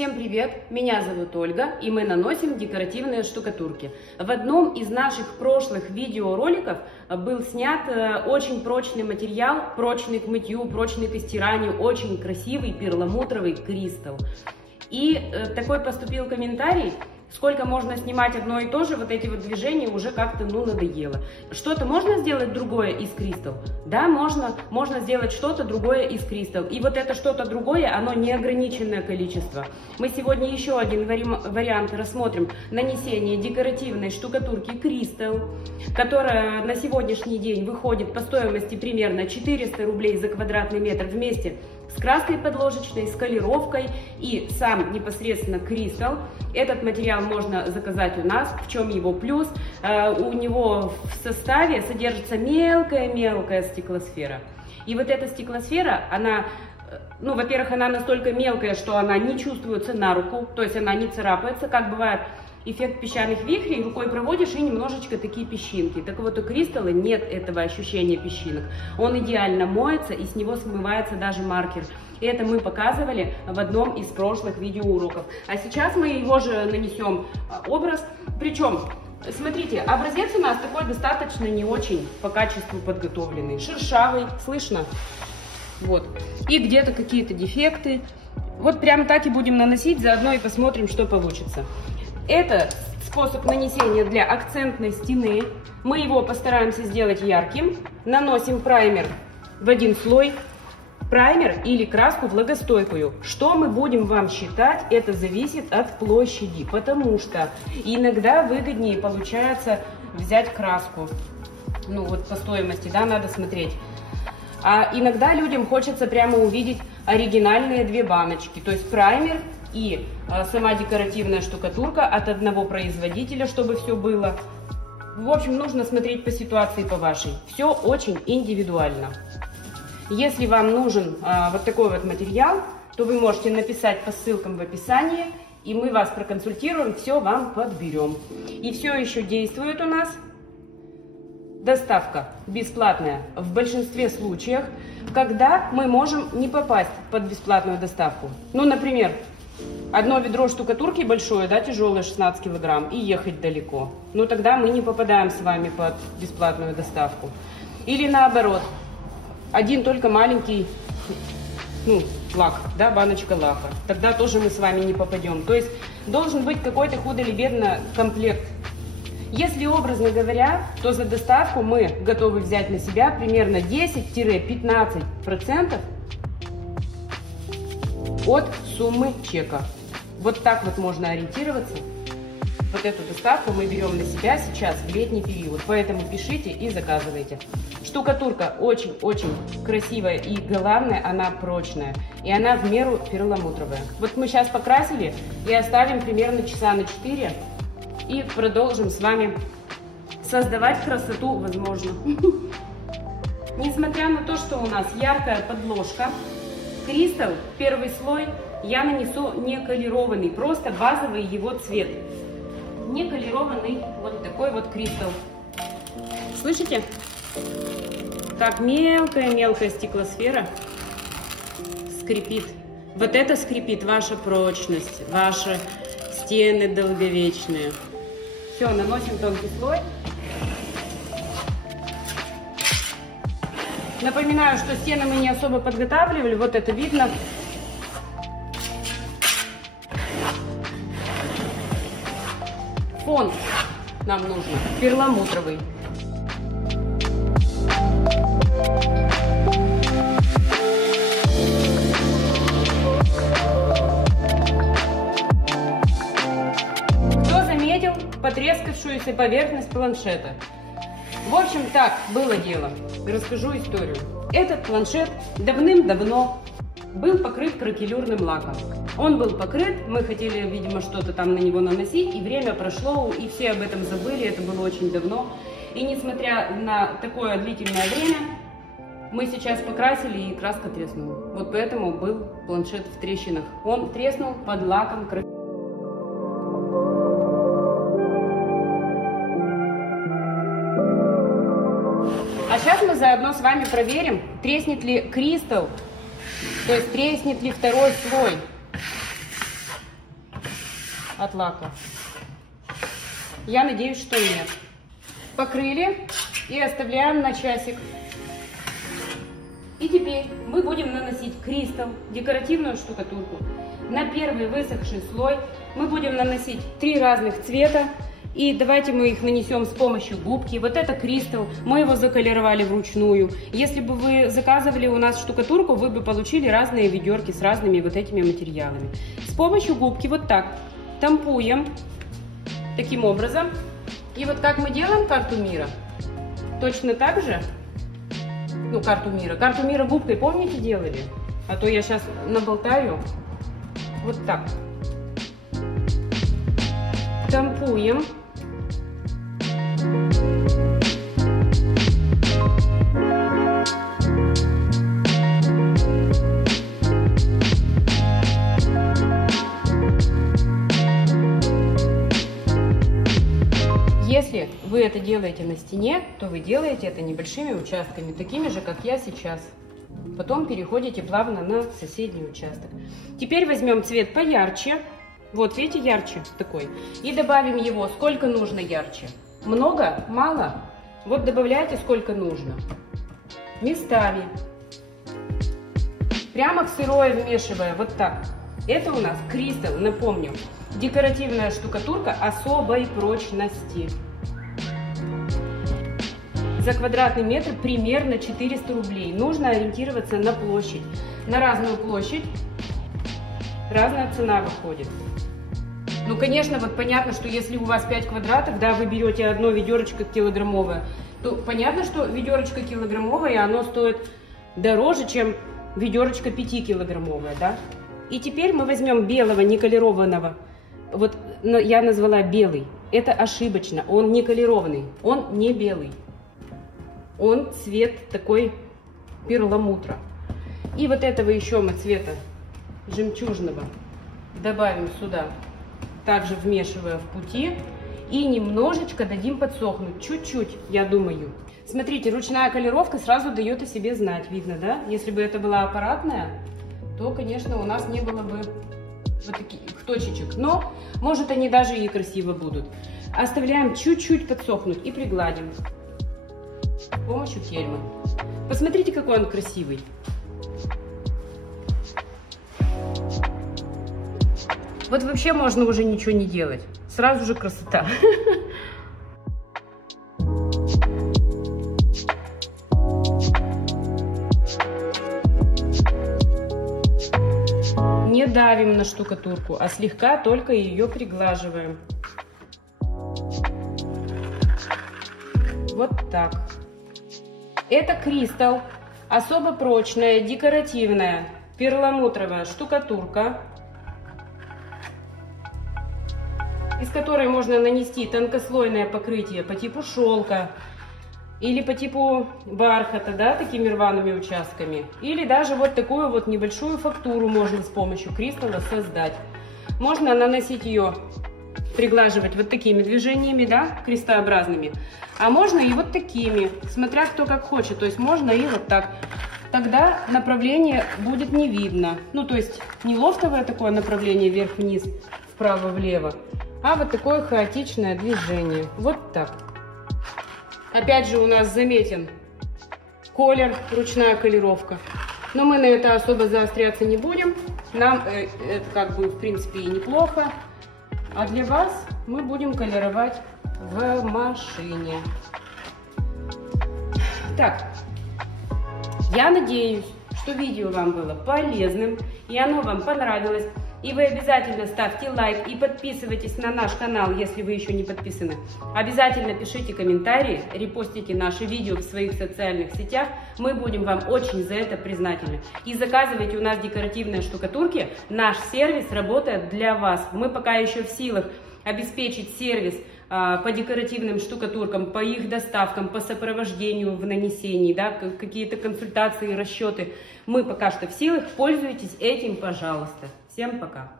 Всем привет! Меня зовут Ольга, и мы наносим декоративные штукатурки. В одном из наших прошлых видеороликов был снят очень прочный материал, прочный к мытью, прочный к стиранию, очень красивый перламутровый кристалл. И такой поступил комментарий: сколько можно снимать одно и то же, вот эти вот движения уже как-то надоело. Что-то можно сделать другое из кристалл? Да, можно сделать что-то другое из кристалл. И вот это что-то другое, оно неограниченное количество. Мы сегодня еще один вариант рассмотрим: нанесение декоративной штукатурки кристалл, которая на сегодняшний день выходит по стоимости примерно 400 рублей за квадратный метр вместе с краской подложечной, с колировкой и сам непосредственно кристалл. Этот материал можно заказать у нас. В чем его плюс? У него в составе содержится мелкая стеклосфера. И вот эта стеклосфера, она, во-первых, она настолько мелкая, что она не чувствуется на руку, то есть она не царапается, как бывает эффект песчаных вихрей, рукой проводишь и немножечко такие песчинки. Так вот, у кристалла нет этого ощущения песчинок. Он идеально моется, и с него смывается даже маркер. И это мы показывали в одном из прошлых видеоуроков. А сейчас мы его же нанесем образ. Причем, смотрите, образец у нас такой достаточно не очень по качеству подготовленный. Шершавый, слышно? Вот. И где-то какие-то дефекты. Вот прям так и будем наносить, заодно и посмотрим, что получится. Это способ нанесения для акцентной стены. Мы его постараемся сделать ярким. Наносим праймер в один слой. Праймер или краску влагостойкую. Что мы будем вам считать, это зависит от площади, потому что иногда выгоднее получается взять краску. Вот по стоимости, да, надо смотреть. А иногда людям хочется прямо увидеть оригинальные две баночки, то есть праймер и сама декоративная штукатурка от одного производителя, чтобы все было. В общем, нужно смотреть по ситуации, по вашей. Все очень индивидуально. Если вам нужен вот такой вот материал, то вы можете написать по ссылкам в описании, и мы вас проконсультируем, все вам подберем. И все еще действует у нас доставка бесплатная в большинстве случаев, когда мы можем не попасть под бесплатную доставку. Например, одно ведро штукатурки большое, да, тяжелое, 16 килограмм, и ехать далеко. Тогда мы не попадаем с вами под бесплатную доставку. Или наоборот, один только маленький лак, да, баночка лака. Тогда тоже мы с вами не попадем. То есть должен быть какой-то худо или бедно комплект. Если образно говоря, то за доставку мы готовы взять на себя примерно 10-15% от суммы чека. Вот так вот можно ориентироваться. Вот эту доставку мы берем на себя сейчас в летний период. Поэтому пишите и заказывайте. Штукатурка очень-очень красивая, и главное, она прочная. И она в меру перламутровая. Вот мы сейчас покрасили и оставим примерно часа на 4. И продолжим с вами создавать красоту, возможно. Несмотря на то, что у нас яркая подложка, кристалл, первый слой, я нанесу не колированный, просто базовый его цвет. Не колированный вот такой вот кристалл. Слышите? Так, мелкая стеклосфера скрипит. Вот это скрипит ваша прочность, ваши стены долговечные. Все, наносим тонкий слой. Напоминаю, что стены мы не особо подготавливали, вот это видно. Фон нам нужен перламутровый. Кто заметил потрескавшуюся поверхность планшета? В общем, так было дело. Расскажу историю. Этот планшет давным-давно был покрыт кракелюрным лаком. Он был покрыт, мы хотели, видимо, что-то там на него наносить, и время прошло, и все об этом забыли, это было очень давно. И несмотря на такое длительное время, мы сейчас покрасили, и краска треснула. Вот поэтому был планшет в трещинах. Он треснул под лаком кракелюрным. А сейчас мы заодно с вами проверим, треснет ли кристалл, то есть треснет ли второй слой. от лака? Я надеюсь, что нет. Покрыли и оставляем на часик. И теперь мы будем наносить кристалл, декоративную штукатурку. На первый высохший слой мы будем наносить 3 разных цвета. И давайте мы их нанесем с помощью губки. Вот это кристалл, мы его заколеровали вручную. Если бы вы заказывали у нас штукатурку, вы бы получили разные ведерки с разными вот этими материалами. С помощью губки вот так тампуем, таким образом. И вот как мы делаем карту мира, точно так же, ну карту мира губкой, помните, делали? А то я сейчас наболтаю. Вот так. Тампуем. Если вы это делаете на стене, то вы делаете это небольшими участками, такими же, как я сейчас. Потом переходите плавно на соседний участок. Теперь возьмем цвет поярче. Вот, видите, ярче такой. И добавим его, сколько нужно ярче. Много? Мало? Вот добавляйте, сколько нужно. Местами. Прямо в сырое вмешивая, вот так. Это у нас кристалл, напомню. Декоративная штукатурка особой прочности. За квадратный метр примерно 400 рублей. Нужно ориентироваться на площадь. На разную площадь разная цена выходит. Ну, конечно, вот понятно, что если у вас 5 квадратов, да, вы берете одно ведерочко килограммовое, то понятно, что ведерочко килограммовое, оно стоит дороже, чем ведерочко 5-килограммовое, да. И теперь мы возьмем белого неколированного. Вот я назвала белый. Это ошибочно. Он не колированный. Он не белый. Он цвет такой перламутра. И вот этого еще мы цвета жемчужного добавим сюда. Также вмешивая в пути. И немножечко дадим подсохнуть. Чуть-чуть, я думаю. Смотрите, ручная колировка сразу дает о себе знать. Видно, да? Если бы это была аппаратная, то, конечно, у нас не было бы вот таких точечек. Но, может, они даже и красиво будут. Оставляем чуть-чуть подсохнуть и пригладим с помощью кельмы. Посмотрите, какой он красивый. Вот вообще можно уже ничего не делать. Сразу же красота. Не давим на штукатурку, а слегка только ее приглаживаем. Вот так. Это кристалл, особо прочная, декоративная, перламутровая штукатурка, из которой можно нанести тонкослойное покрытие по типу шелка или по типу бархата, да, такими рваными участками. Или даже вот такую вот небольшую фактуру можно с помощью кристалла создать. Можно наносить ее, приглаживать вот такими движениями, да, крестообразными. А можно и вот такими, смотря кто как хочет. То есть можно и вот так. Тогда направление будет не видно. Ну, то есть не лофтовое такое направление вверх-вниз, вправо-влево, а вот такое хаотичное движение. Вот так. Опять же у нас заметен колер, ручная колировка. Но мы на это особо заостряться не будем. Нам это как бы в принципе и неплохо. А для вас мы будем колеровать в машине. Так, я надеюсь, что видео вам было полезным и оно вам понравилось. И вы обязательно ставьте лайк и подписывайтесь на наш канал, если вы еще не подписаны. Обязательно пишите комментарии, репостите наши видео в своих социальных сетях. Мы будем вам очень за это признательны. И заказывайте у нас декоративные штукатурки. Наш сервис работает для вас. Мы пока еще в силах обеспечить сервис по декоративным штукатуркам, по их доставкам, по сопровождению в нанесении, да, какие-то консультации, расчеты. Мы пока что в силах. Пользуйтесь этим, пожалуйста. Всем пока!